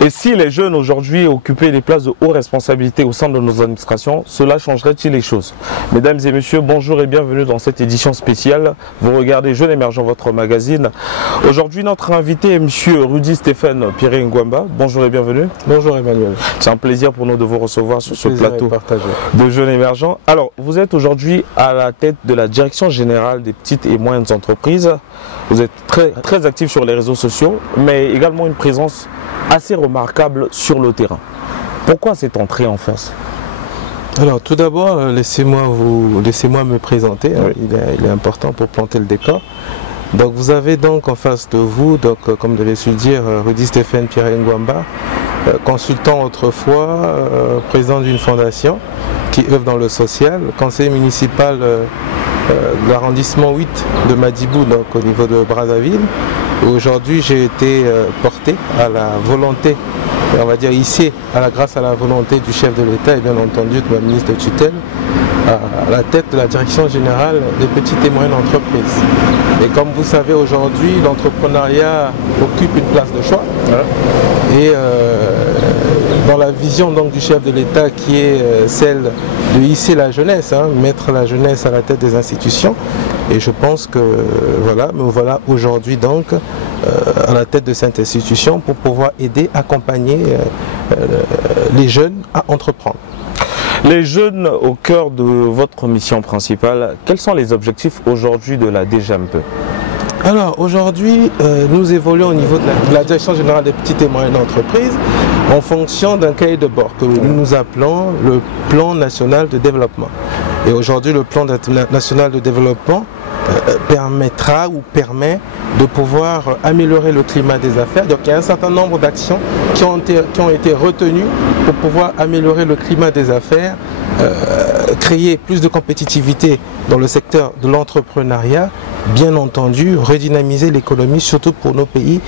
Et si les jeunes aujourd'hui occupaient des places de haute responsabilité au sein de nos administrations, cela changerait-il les choses? Mesdames et messieurs, bonjour et bienvenue dans cette édition spéciale. Vous regardez Jeunes Émergents, votre magazine. Aujourd'hui, notre invité est M. Rudy Stéphane Pierre-Ngouamba. Bonjour et bienvenue. Bonjour Emmanuel. C'est un plaisir pour nous de vous recevoir sur ce plateau de Jeunes Émergents. Alors, vous êtes aujourd'hui à la tête de la Direction Générale des Petites et Moyennes Entreprises. Vous êtes très actif sur les réseaux sociaux, mais également une présence assez remarquable sur le terrain. Pourquoi cette entrée en force? Alors tout d'abord, laissez-moi me présenter, oui. Il est important pour planter le décor. Donc vous avez donc en face de vous, donc, comme devait su le dire, Rudy Stéphane Pierre-Ngouamba, consultant autrefois, président d'une fondation qui œuvre dans le social, conseiller municipal de l'arrondissement 8 de Madibou, donc au niveau de Brazzaville. Aujourd'hui, j'ai été porté à la volonté, on va dire ici, grâce à la volonté du chef de l'État et bien entendu de ma ministre de tutelle, à la tête de la Direction Générale des Petites et Moyennes Entreprises. Et comme vous savez, aujourd'hui, l'entrepreneuriat occupe une place de choix. Et dans la vision donc, du chef de l'État qui est celle de hisser la jeunesse, mettre la jeunesse à la tête des institutions. Et je pense que voilà, me voilà aujourd'hui donc à la tête de cette institution pour pouvoir aider, accompagner les jeunes à entreprendre. Les jeunes au cœur de votre mission principale, quels sont les objectifs aujourd'hui de la DGMPE? Alors aujourd'hui, nous évoluons au niveau de la Direction Générale des Petites et Moyennes Entreprises en fonction d'un cahier de bord que nous appelons le Plan National de Développement. Et aujourd'hui, le Plan National de Développement permettra ou permet de pouvoir améliorer le climat des affaires. Donc il y a un certain nombre d'actions qui ont été retenues pour pouvoir améliorer le climat des affaires, créer plus de compétitivité dans le secteur de l'entrepreneuriat, bien entendu redynamiser l'économie, surtout pour nos pays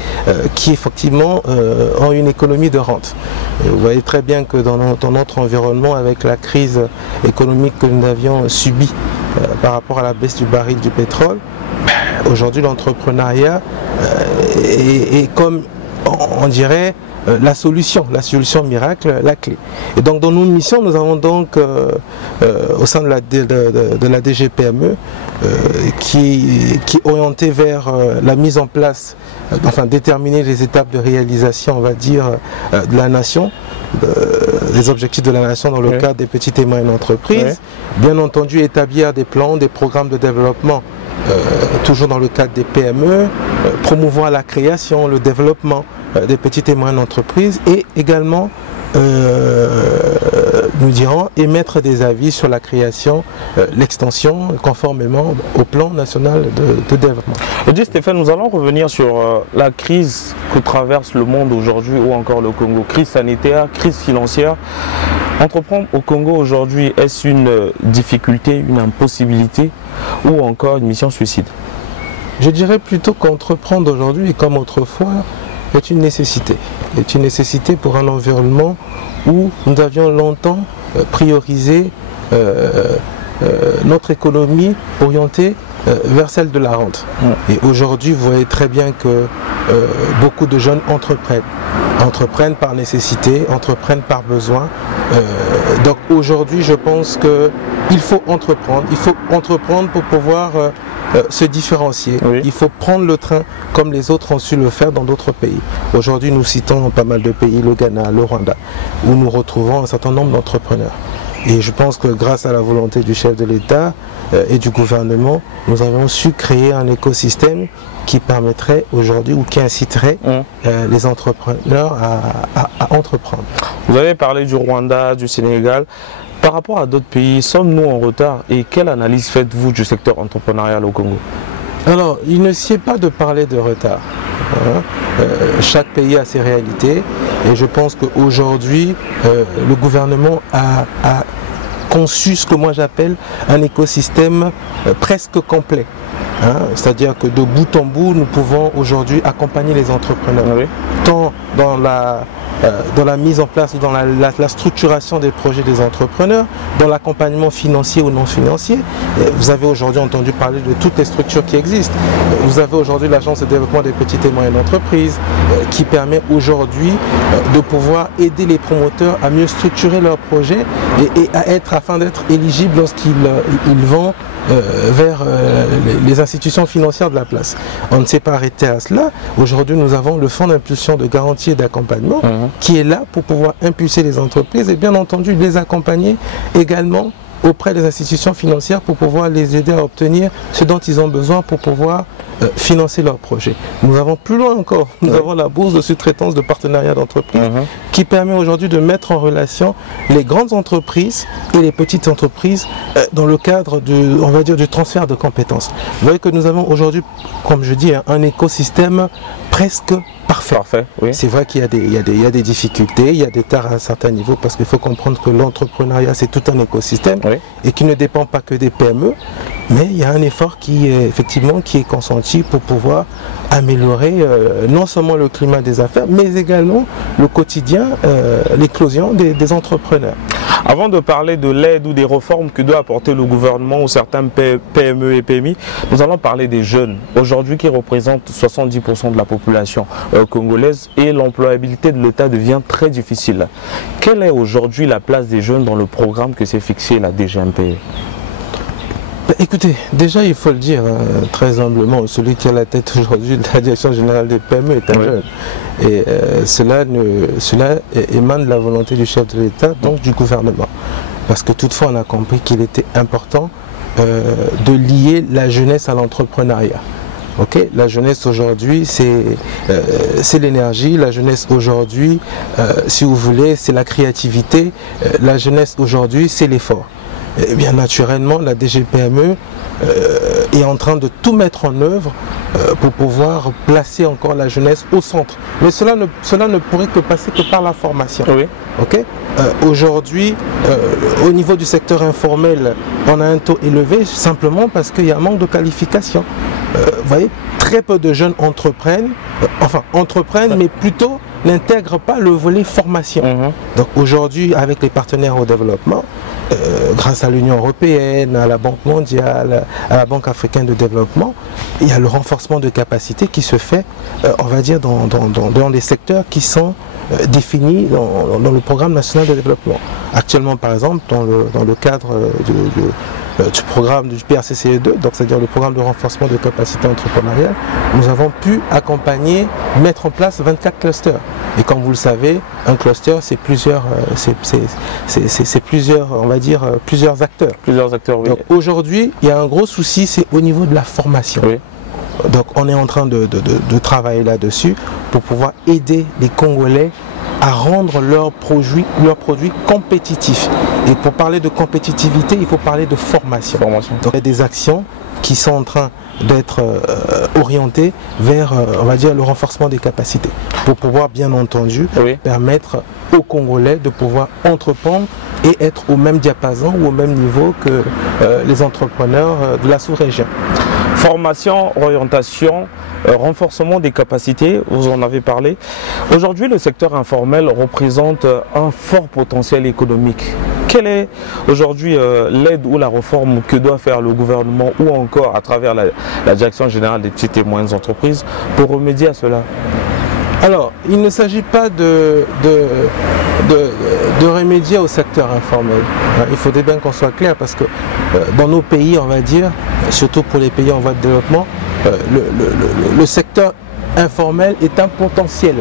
qui effectivement ont une économie de rente. Et vous voyez très bien que dans notre environnement, avec la crise économique que nous avions subie par rapport à la baisse du baril du pétrole, aujourd'hui l'entrepreneuriat est comme on dirait la solution miracle, la clé. Et donc dans nos missions, nous avons donc au sein de la DGPME qui est orientée vers la mise en place, enfin déterminer les étapes de réalisation, on va dire, de la nation, des objectifs de la nation dans le cadre des petites et moyennes entreprises. Bien entendu, établir des plans, des programmes de développement, toujours dans le cadre des PME, promouvoir la création, le développement des petites et moyennes entreprises et également, nous dirons, émettre des avis sur la création, l'extension, conformément au plan national de développement. Rudy Stéphane, nous allons revenir sur la crise que traverse le monde aujourd'hui ou encore le Congo. Crise sanitaire, crise financière. Entreprendre au Congo aujourd'hui, est-ce une difficulté, une impossibilité ou encore une mission suicide? Je dirais plutôt qu'entreprendre aujourd'hui, comme autrefois, est une nécessité. Est une nécessité pour un environnement où nous avions longtemps priorisé notre économie orientée vers celle de la rente. Et aujourd'hui, vous voyez très bien que beaucoup de jeunes entreprennent par nécessité, entreprennent par besoin. Donc aujourd'hui, je pense qu'il faut entreprendre pour pouvoir se différencier. Il faut prendre le train comme les autres ont su le faire dans d'autres pays. Aujourd'hui, nous citons pas mal de pays, le Ghana, le Rwanda, où nous retrouvons un certain nombre d'entrepreneurs. Et je pense que grâce à la volonté du chef de l'État et du gouvernement, nous avons su créer un écosystème qui permettrait aujourd'hui ou qui inciterait les entrepreneurs à entreprendre. Vous avez parlé du Rwanda, du Sénégal. Par rapport à d'autres pays, sommes-nous en retard et quelle analyse faites-vous du secteur entrepreneurial au Congo? Alors, il ne sied pas de parler de retard. Chaque pays a ses réalités et je pense qu'aujourd'hui, le gouvernement a conçu ce que moi j'appelle un écosystème presque complet. C'est-à-dire que de bout en bout, nous pouvons aujourd'hui accompagner les entrepreneurs, tant dans la mise en place, dans la structuration des projets des entrepreneurs, dans l'accompagnement financier ou non financier. Vous avez aujourd'hui entendu parler de toutes les structures qui existent. Vous avez aujourd'hui l'Agence de développement des petites et moyennes entreprises qui permet aujourd'hui de pouvoir aider les promoteurs à mieux structurer leurs projets afin d'être éligibles lorsqu'ils vont vers les institutions financières de la place. On ne s'est pas arrêté à cela. Aujourd'hui, nous avons le fonds d'impulsion de garantie et d'accompagnement qui est là pour pouvoir impulser les entreprises et bien entendu les accompagner également auprès des institutions financières pour pouvoir les aider à obtenir ce dont ils ont besoin pour pouvoir financer leurs projets. Nous avons plus loin encore, nous avons la bourse de sous-traitance de partenariat d'entreprise qui permet aujourd'hui de mettre en relation les grandes entreprises et les petites entreprises dans le cadre on va dire, du transfert de compétences. Vous voyez que nous avons aujourd'hui, comme je dis, un écosystème presque parfait. C'est vrai qu'il y a des difficultés, il y a des tares à un certain niveau parce qu'il faut comprendre que l'entrepreneuriat c'est tout un écosystème et qui ne dépend pas que des PME, mais il y a un effort qui est consenti pour pouvoir améliorer non seulement le climat des affaires, mais également le quotidien, l'éclosion des entrepreneurs. Avant de parler de l'aide ou des réformes que doit apporter le gouvernement ou certains PME et PMI, nous allons parler des jeunes, aujourd'hui qui représentent 70% de la population congolaise et l'employabilité de l'État devient très difficile. Quelle est aujourd'hui la place des jeunes dans le programme que s'est fixé la DGMP? Écoutez, déjà il faut le dire très humblement, celui qui a la tête aujourd'hui de la direction générale des PME est un jeune. Et cela émane de la volonté du chef de l'État, donc du gouvernement. Parce que toutefois on a compris qu'il était important de lier la jeunesse à l'entrepreneuriat. La jeunesse aujourd'hui c'est l'énergie, la jeunesse aujourd'hui si vous voulez c'est la créativité, la jeunesse aujourd'hui c'est l'effort. Et bien naturellement la DGPME est en train de tout mettre en œuvre pour pouvoir placer encore la jeunesse au centre. Mais cela ne pourrait que passer que par la formation. Aujourd'hui, au niveau du secteur informel, on a un taux élevé simplement parce qu'il y a un manque de qualification. Vous voyez, très peu de jeunes entreprennent, mais plutôt n'intègrent pas le volet formation. Donc aujourd'hui, avec les partenaires au développement, grâce à l'Union européenne, à la Banque mondiale, à la Banque africaine de développement, il y a le renforcement de capacités qui se fait, on va dire, dans les secteurs qui sont définis dans le programme national de développement. Actuellement, par exemple, dans le cadre du programme du PRCCE2, donc c'est-à-dire le programme de renforcement de capacités entrepreneuriales, nous avons pu accompagner, mettre en place 24 clusters. Et comme vous le savez, un cluster c'est plusieurs, on va dire, plusieurs acteurs. Donc aujourd'hui, il y a un gros souci, c'est au niveau de la formation. Donc on est en train de travailler là-dessus pour pouvoir aider les Congolais à rendre leurs produits compétitifs. Et pour parler de compétitivité, il faut parler de formation. Donc il y a des actions qui sont en train d'être orientées vers, on va dire, le renforcement des capacités. Pour pouvoir, bien entendu, permettre aux Congolais de pouvoir entreprendre et être au même diapason ou au même niveau que les entrepreneurs de la sous-région. Formation, orientation, renforcement des capacités, vous en avez parlé. Aujourd'hui, le secteur informel représente un fort potentiel économique. Quelle est aujourd'hui l'aide ou la réforme que doit faire le gouvernement ou encore à travers la Direction générale des petites et moyennes entreprises pour remédier à cela? Alors, il ne s'agit pas de remédier au secteur informel. Il faudrait bien qu'on soit clair parce que dans nos pays, on va dire, surtout pour les pays en voie de développement, le secteur informel est un potentiel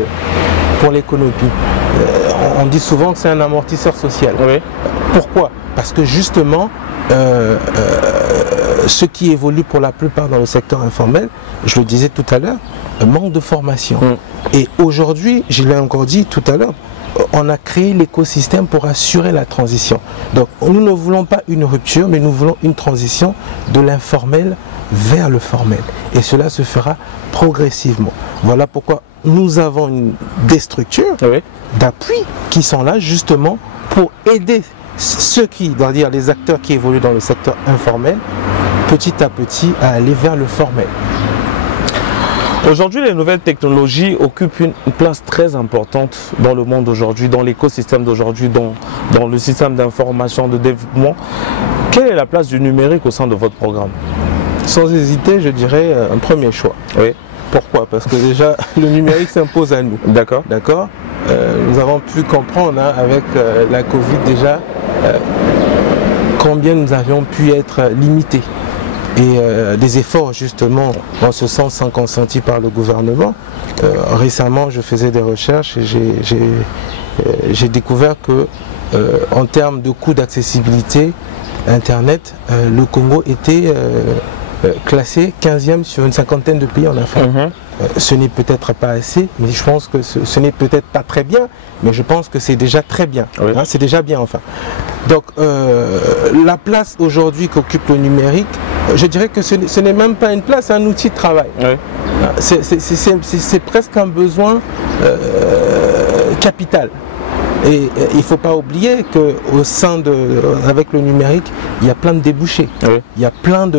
pour l'économie. On dit souvent que c'est un amortisseur social. Pourquoi? Parce que justement, ce qui évolue pour la plupart dans le secteur informel, je le disais tout à l'heure, manque de formation. Et aujourd'hui, je l'ai encore dit tout à l'heure, on a créé l'écosystème pour assurer la transition. Donc nous ne voulons pas une rupture, mais nous voulons une transition de l'informel vers le formel. Et cela se fera progressivement. Voilà pourquoi nous avons des structures d'appui qui sont là justement pour aider ceux qui, doivent dire les acteurs qui évoluent dans le secteur informel, petit à petit à aller vers le formel. Aujourd'hui, les nouvelles technologies occupent une place très importante dans le monde d'aujourd'hui, dans l'écosystème d'aujourd'hui, dans le système d'information, de développement. Quelle est la place du numérique au sein de votre programme? Sans hésiter, je dirais un premier choix. Oui. Pourquoi? Parce que déjà, le numérique s'impose à nous. D'accord. D'accord. Nous avons pu comprendre avec la Covid déjà combien nous avions pu être limités. Et des efforts justement en ce sens sont consentis par le gouvernement. Récemment, je faisais des recherches et j'ai découvert que en termes de coût d'accessibilité Internet, le Congo était classé 15e sur une cinquantaine de pays en Afrique. Ce n'est peut-être pas assez, mais je pense que ce n'est peut-être pas très bien, mais je pense que c'est déjà très bien. Oui. Hein, c'est déjà bien enfin. Donc la place aujourd'hui qu'occupe le numérique, je dirais que ce n'est même pas une place, c'est un outil de travail. Oui. C'est presque un besoin capital. Et il ne faut pas oublier qu'au sein avec le numérique, il y a plein de débouchés. Oui. Il y a plein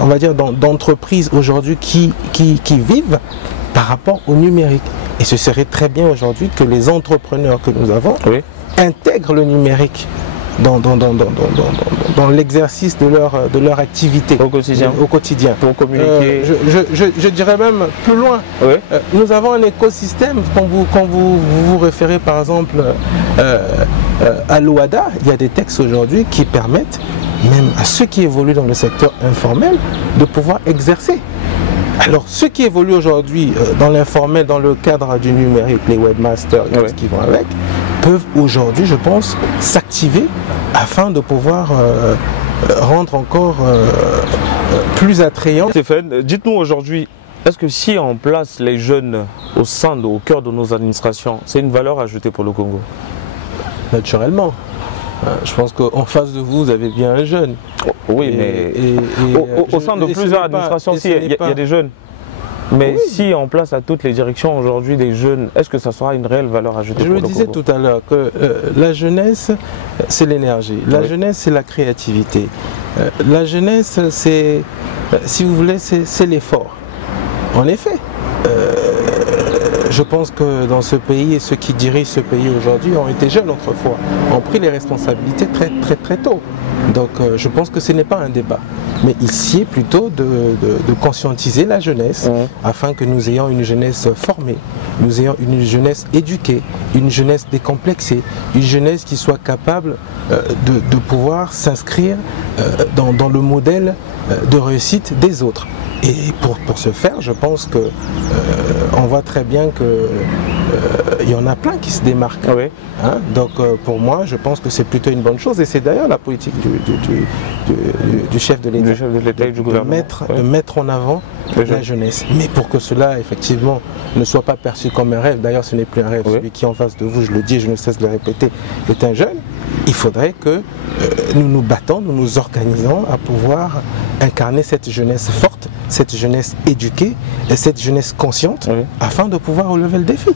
on va dire d'entreprises aujourd'hui qui vivent par rapport au numérique. Et ce serait très bien aujourd'hui que les entrepreneurs que nous avons oui. intègrent le numérique dans l'exercice de leur activité au quotidien. Pour communiquer. Je dirais même plus loin. Oui. Nous avons un écosystème, quand vous référez par exemple à l'OADA, il y a des textes aujourd'hui qui permettent même à ceux qui évoluent dans le secteur informel de pouvoir exercer. Alors ceux qui évoluent aujourd'hui dans l'informel, dans le cadre du numérique, les webmasters et tout ce qui vont avec, peuvent aujourd'hui, je pense, s'activer afin de pouvoir rendre encore plus attrayant. Stéphane, dites-nous aujourd'hui, est-ce que si on place les jeunes au cœur de nos administrations, c'est une valeur ajoutée pour le Congo? Naturellement. Je pense qu'en face de vous, vous avez bien un jeune. Oui, mais au sein de plusieurs administrations, il y a des jeunes. Mais oui. Si on place à toutes les directions aujourd'hui des jeunes, est-ce que ça sera une réelle valeur ajoutée? Je le disais tout à l'heure que la jeunesse, c'est l'énergie. La jeunesse, c'est la créativité. La jeunesse, c'est, si vous voulez, c'est l'effort. En effet, je pense que dans ce pays, et ceux qui dirigent ce pays aujourd'hui ont été jeunes autrefois, ont pris les responsabilités très tôt. Donc je pense que ce n'est pas un débat. Mais ici, plutôt de conscientiser la jeunesse afin que nous ayons une jeunesse formée, nous ayons une jeunesse éduquée, une jeunesse décomplexée, une jeunesse qui soit capable de pouvoir s'inscrire dans le modèle de réussite des autres. Et pour ce faire, je pense que on voit très bien que il y en a plein qui se démarquent. Oui. Hein? Donc pour moi, je pense que c'est plutôt une bonne chose. Et c'est d'ailleurs la politique du chef de l'État et du gouvernement. De mettre en avant la jeunesse. Mais pour que cela, effectivement, ne soit pas perçu comme un rêve, d'ailleurs ce n'est plus un rêve, celui qui est en face de vous, je le dis et je ne cesse de le répéter, est un jeune, il faudrait que nous nous battons, nous nous organisons à pouvoir incarner cette jeunesse forte, cette jeunesse éduquée et cette jeunesse consciente afin de pouvoir relever le défi.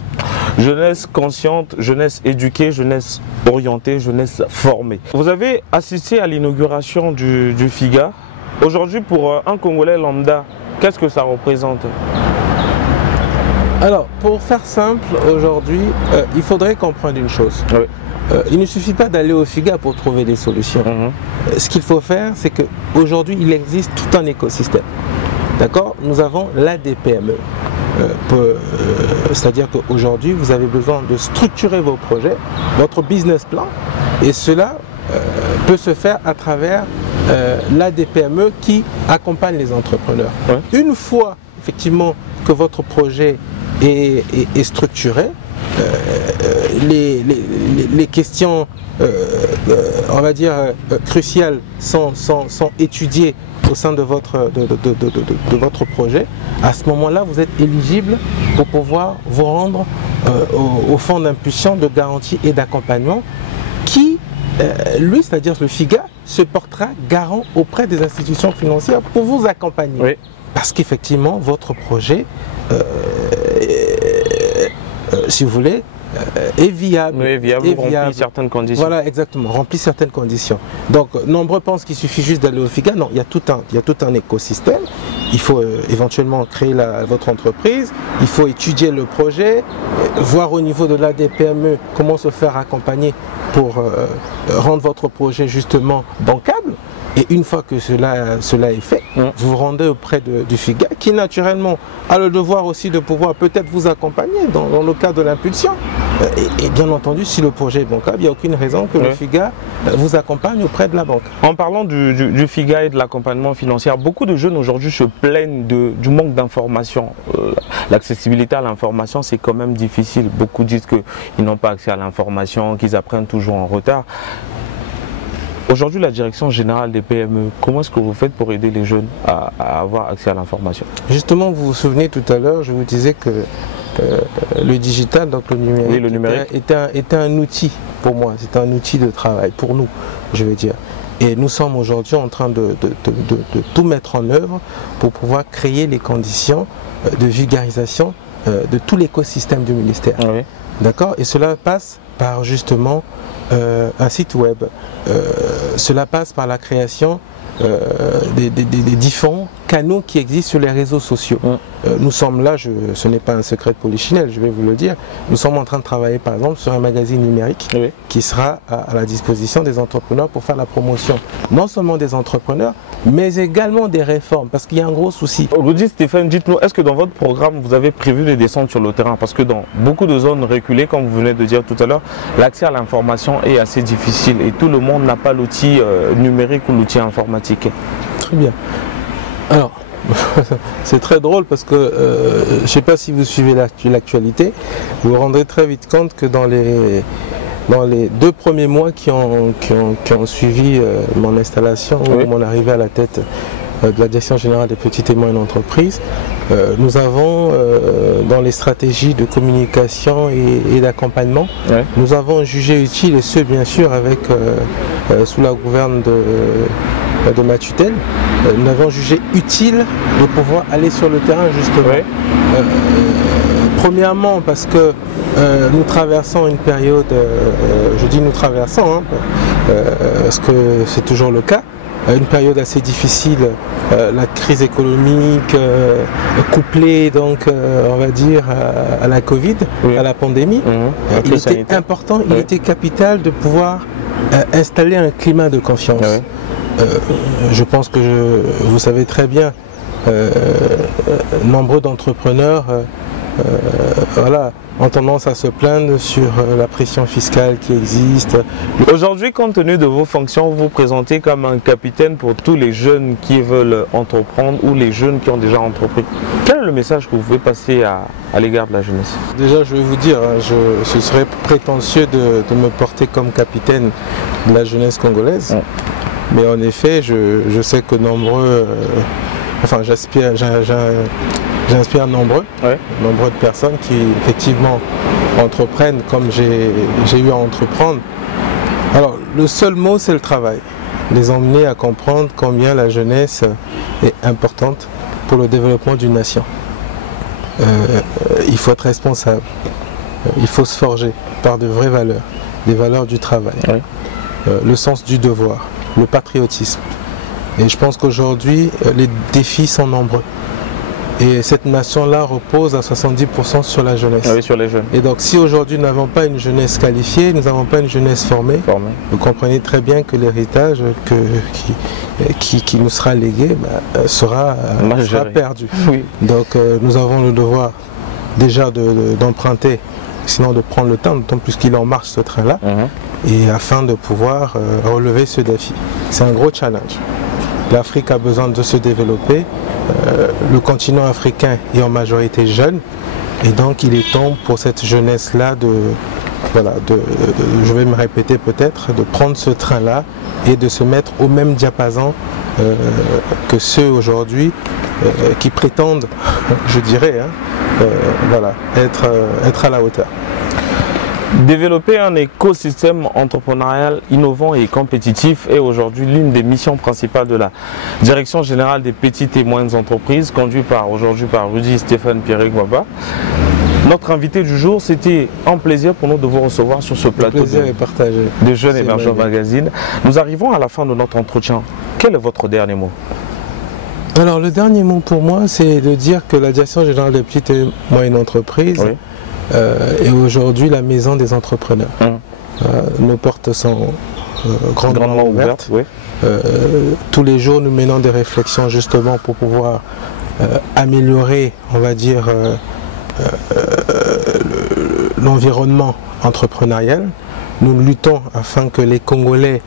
Jeunesse consciente, jeunesse éduquée, jeunesse orientée, jeunesse formée. Vous avez assisté à l'inauguration du FIGA. Aujourd'hui, pour un Congolais lambda, qu'est-ce que ça représente? Alors, pour faire simple, aujourd'hui, il faudrait comprendre une chose. Oui. Il ne suffit pas d'aller au FIGA pour trouver des solutions. Ce qu'il faut faire, c'est qu'aujourd'hui, il existe tout un écosystème. D'accord? Nous avons l'ADPME. C'est-à-dire qu'aujourd'hui, vous avez besoin de structurer vos projets, votre business plan, et cela peut se faire à travers l'ADPME qui accompagne les entrepreneurs. Ouais. Une fois, effectivement, que votre projet est structuré, les questions, on va dire, cruciales sont étudiées au sein de votre projet. À ce moment-là, vous êtes éligible pour pouvoir vous rendre au fonds d'impulsion, de garantie et d'accompagnement qui, lui, c'est-à-dire le FIGA, se portera garant auprès des institutions financières pour vous accompagner. Oui. Parce qu'effectivement, votre projet, si vous voulez, est viable. Oui, viable, remplit certaines conditions. Voilà, exactement, remplit certaines conditions. Donc, nombreux pensent qu'il suffit juste d'aller au FIGA. Non, il y a tout un écosystème. Il faut éventuellement créer votre entreprise, il faut étudier le projet, voir au niveau de l'ADPME comment se faire accompagner pour rendre votre projet justement bancable. Et une fois que cela est fait, vous vous rendez auprès du FIGA qui naturellement a le devoir aussi de pouvoir peut-être vous accompagner dans le cas de l'impulsion. Et bien entendu, si le projet est bancable, il n'y a aucune raison que le FIGA vous accompagne auprès de la banque. En parlant du FIGA et de l'accompagnement financier, beaucoup de jeunes aujourd'hui se plaignent du manque d'informations. L'accessibilité à l'information, c'est quand même difficile. Beaucoup disent qu'ils n'ont pas accès à l'information, qu'ils apprennent toujours en retard. Aujourd'hui, la direction générale des PME, comment est-ce que vous faites pour aider les jeunes à avoir accès à l'information? Justement, vous vous souvenez tout à l'heure, je vous disais que le digital, donc le numérique, oui, le numérique. était un outil pour moi, c'est un outil de travail pour nous, je veux dire. Et nous sommes aujourd'hui en train de tout mettre en œuvre pour pouvoir créer les conditions de vulgarisation de tout l'écosystème du ministère. Oui. D'accord? Et cela passe par justement un site web. Cela passe par la création des différents canaux qui existent sur les réseaux sociaux. Nous sommes là, ce n'est pas un secret de polichinelle, je vais vous le dire, nous sommes en train de travailler par exemple sur un magazine numérique qui sera à la disposition des entrepreneurs pour faire la promotion, non seulement des entrepreneurs, mais également des réformes, parce qu'il y a un gros souci. Rudy, Stéphane, dites-nous, est-ce que dans votre programme, vous avez prévu des descentes sur le terrain? Parce que dans beaucoup de zones reculées, comme vous venez de dire tout à l'heure, l'accès à l'information est assez difficile et tout le monde n'a pas l'outil numérique ou l'outil informatique. Très bien. Alors, c'est très drôle parce que je ne sais pas si vous suivez l'actualité, vous vous rendrez très vite compte que dans les 2 premiers mois qui ont suivi mon installation ou mon arrivée à la tête de la Direction générale des petites et moyennes entreprises, nous avons dans les stratégies de communication et d'accompagnement, nous avons jugé utile, et ce bien sûr avec sous la gouverne de ma tutelle, nous avons jugé utile de pouvoir aller sur le terrain justement. Premièrement parce que nous traversons une période, je dis nous traversons, parce que c'est toujours le cas, une période assez difficile, la crise économique couplée donc on va dire à la Covid, à la pandémie. Il était important, il était capital de pouvoir installer un climat de confiance. Je pense que vous savez très bien, nombreux d'entrepreneurs voilà, ont tendance à se plaindre sur la pression fiscale qui existe. Aujourd'hui, compte tenu de vos fonctions, vous vous présentez comme un capitaine pour tous les jeunes qui veulent entreprendre ou les jeunes qui ont déjà entrepris. Quel est le message que vous pouvez passer à l'égard de la jeunesse? Déjà, je vais vous dire, ce serait prétentieux de me porter comme capitaine de la jeunesse congolaise. Mais en effet, je sais que nombreux, enfin j'inspire nombreux de personnes qui effectivement entreprennent comme j'ai eu à entreprendre. Alors le seul mot, c'est le travail. Les emmener à comprendre combien la jeunesse est importante pour le développement d'une nation. Il faut être responsable, il faut se forger par de vraies valeurs, des valeurs du travail, le sens du devoir, le patriotisme. Et je pense qu'aujourd'hui, les défis sont nombreux. Et cette nation-là repose à 70% sur la jeunesse. Oui, sur les jeunes. Et donc si aujourd'hui nous n'avons pas une jeunesse qualifiée, nous n'avons pas une jeunesse formée, vous comprenez très bien que l'héritage qui nous sera légué sera perdu. Donc nous avons le devoir déjà d'emprunter, sinon de prendre le temps, d'autant plus qu'il en marche ce train-là, et afin de pouvoir relever ce défi. C'est un gros challenge. L'Afrique a besoin de se développer, le continent africain est en majorité jeune, et donc il est temps pour cette jeunesse-là je vais me répéter peut-être, de prendre ce train-là et de se mettre au même diapason que ceux aujourd'hui qui prétendent, je dirais, être à la hauteur. Développer un écosystème entrepreneurial innovant et compétitif est aujourd'hui l'une des missions principales de la Direction générale des petites et moyennes entreprises, conduite aujourd'hui par Rudy Stéphane Pierre Gwaba. Notre invité du jour, c'était un plaisir pour nous de vous recevoir sur ce plateau de Jeunes Émergents Magazine. Nous arrivons à la fin de notre entretien. Quel est votre dernier mot? Alors le dernier mot pour moi, c'est de dire que la Direction Générale des Petites et Moyennes Entreprises est aujourd'hui la maison des entrepreneurs. Nos portes sont grandement ouvertes. Tous les jours, nous menons des réflexions justement pour pouvoir améliorer, on va dire, l'environnement entrepreneurial. Nous luttons afin que les Congolais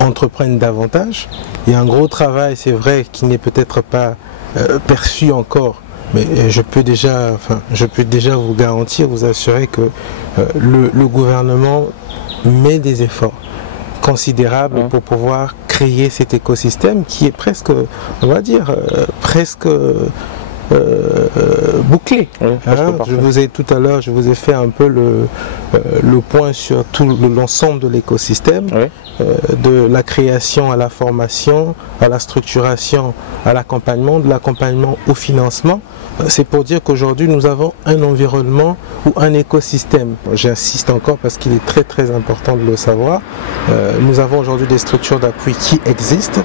entreprennent davantage. Il y a un gros travail, c'est vrai, qui n'est peut-être pas perçu encore, mais je peux déjà vous garantir, vous assurer que le gouvernement met des efforts considérables pour pouvoir créer cet écosystème qui est presque, on va dire, presque bouclé. Je vous ai tout à l'heure, je vous ai fait un peu le point sur tout l'ensemble de l'écosystème, de la création à la formation, à la structuration, à l'accompagnement, de l'accompagnement au financement. C'est pour dire qu'aujourd'hui nous avons un environnement ou un écosystème. J'insiste encore parce qu'il est très important de le savoir. Nous avons aujourd'hui des structures d'appui qui existent.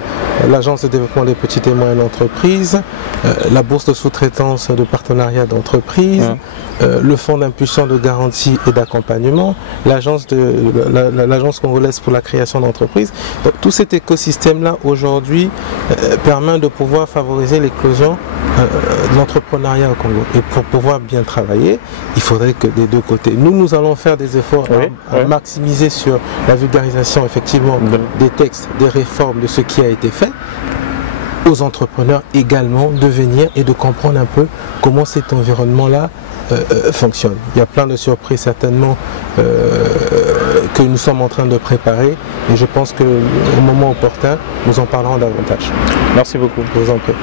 L'Agence de développement des petites et moyennes entreprises, la bourse de sous-traitance de partenariat d'entreprise, le fonds d'impulsion de garantie et d'accompagnement, l'agence congolaise pour la création d'entreprises. Tout cet écosystème-là aujourd'hui permet de pouvoir favoriser l'éclosion de l'entrepreneuriat au Congo. Et pour pouvoir bien travailler, il faudrait que des deux côtés, nous allons faire des efforts à maximiser sur la vulgarisation effectivement des textes, des réformes, de ce qui a été fait, aux entrepreneurs également de venir et de comprendre un peu comment cet environnement-là fonctionne. Il y a plein de surprises certainement que nous sommes en train de préparer et je pense qu'au moment opportun, nous en parlerons davantage. Merci beaucoup. Je vous en prie.